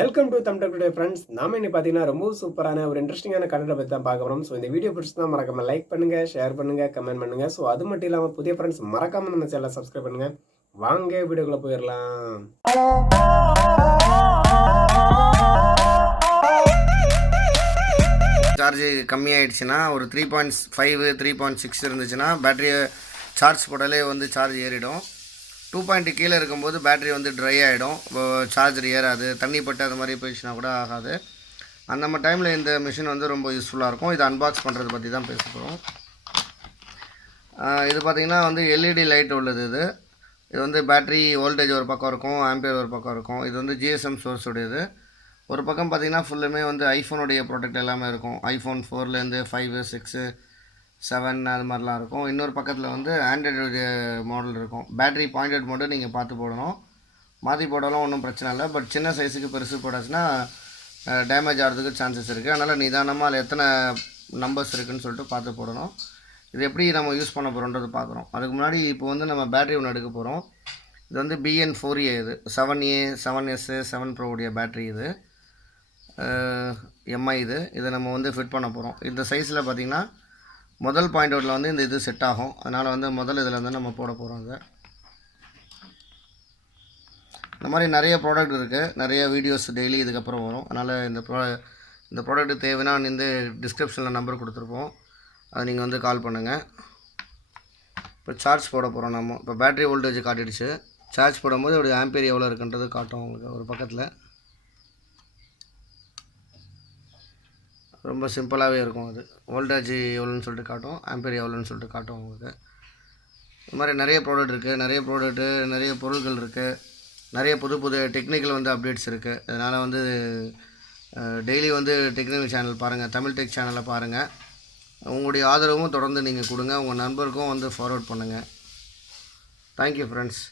Welcome to Tamil today friends. நாம இன்னைக்கு பார்த்தீங்கன்னா ரொம்ப சூப்பரான ஒரு இன்ட்ரெஸ்டிங்கான கண்டென்ட் பற்றி தான் பார்க்க போகிறோம். ஸோ இந்த வீடியோ பிடிச்சிருந்தா மறக்காம லைக் பண்ணுங்க, ஷேர் பண்ணுங்க, கமெண்ட் பண்ணுங்க. ஸோ அது மட்டும் இல்லாமல் புதிய ஃப்ரெண்ட்ஸ் மறக்காம நம்ம சேனலை சப்ஸ்கிரைப் பண்ணுங்க. வாங்க வீடியோக்குள்ள போயிடலாம். சார்ஜ் கம்மியாயிடுச்சுன்னா ஒரு 3.5 3.6 இருந்துச்சுன்னா பேட்டரியை சார்ஜ் போட்டாலே வந்து சார்ஜ் ஏறிடும். 2.2 கீழே இருக்கும்போது பேட்டரி வந்து ட்ரை ஆகிடும், சார்ஜர் ஏறாது, தண்ணி பட்டு அது மாதிரி போயிடுச்சுன்னா கூட ஆகாது. அந்த மாதிரி டைமில் இந்த மிஷின் வந்து ரொம்ப யூஸ்ஃபுல்லாக இருக்கும். இதை அன்பாக்ஸ் பண்ணுறது பற்றி தான் பேச போகிறோம். இது பார்த்திங்கன்னா வந்து எல்இடி லைட் உள்ளது. இது வந்து பேட்டரி வோல்டேஜ் ஒரு பக்கம் இருக்கும், ஆம்பியர் ஒரு பக்கம் இருக்கும். இது வந்து GSM சோர்ஸ் உடையது. ஒரு பக்கம் பார்த்திங்கன்னா ஃபுல்லுமே வந்து ஐஃபோனுடைய ப்ராடக்ட் எல்லாமே இருக்கும். ஐஃபோன் 4லேருந்து 5 6 7 அது மாதிரிலாம் இருக்கும். இன்னொரு பக்கத்தில் வந்து ஆண்ட்ராய்டு மாடல் இருக்கும். பேட்டரி பாயிண்டட் மோடு நீங்கள் பார்த்து போடணும். மாற்றி போடலாம், ஒன்றும் பிரச்சனை இல்லை. பட் சின்ன சைஸுக்கு பெருசு போடாச்சுன்னா டேமேஜ் ஆகிறதுக்கு சான்சஸ் இருக்குது. அதனால் நிதானமாக அதில் எத்தனை நம்பர்ஸ் இருக்குதுன்னு சொல்லிட்டு பார்த்து போடணும். இது எப்படி நம்ம யூஸ் பண்ண போகிறோன்றது பார்க்குறோம். அதுக்கு முன்னாடி இப்போ வந்து நம்ம பேட்டரி ஒன்று எடுக்க போகிறோம். இது வந்து BN4A, இது 7A 7S 7 Pro உடைய பேட்டரி. இது MI. இதை நம்ம வந்து ஃபிட் பண்ண போகிறோம். இந்த சைஸில் பார்த்திங்கன்னா முதல் பாயிண்ட் அவுட்டில் வந்து இந்த இது செட் ஆகும். அதனால் வந்து முதல் இதில் வந்து நம்ம போட போகிறோம். இந்த மாதிரி நிறைய ப்ராடக்ட் இருக்குது, நிறைய வீடியோஸ் டெய்லி இதுக்கப்புறம் வரும். அதனால் இந்த ப்ராடக்ட் தேவைன்னா இந்த டிஸ்கிரிப்ஷனில் நம்பர் கொடுத்துருப்போம், அதை நீங்கள் வந்து கால் பண்ணுங்கள். இப்போ சார்ஜ் போட போகிறோம் நம்ம. இப்போ பேட்டரி வோல்டேஜ் காட்டிடுச்சு. சார்ஜ் போடும்போது ஒரு ஆம்பியர் எவ்வளோ இருக்குன்றது காட்டும் உங்களுக்கு ஒரு பக்கத்தில். ரொம்ப சிம்பிளாகவே இருக்கும். அது வோல்டேஜ் எவ்வளோன்னு சொல்லிட்டு காட்டும், ஆம்பியர் எவ்வளோன்னு சொல்லிட்டு காட்டும் உங்களுக்கு. இது மாதிரி நிறைய ப்ராடக்ட் இருக்குது, நிறைய பொருட்கள் இருக்குது, நிறைய புது டெக்னிக்கல் வந்து அப்டேட்ஸ் இருக்குது. அதனால் வந்து டெய்லி வந்து டெக்னிக்கல் சேனல் பாருங்கள், தமிழ் டெக் சேனலை பாருங்கள். உங்களுடைய ஆதரவும் தொடர்ந்து நீங்கள் கொடுங்க. உங்கள் நண்பருக்கும் வந்து ஃபார்வர்ட் பண்ணுங்கள். Thank you friends.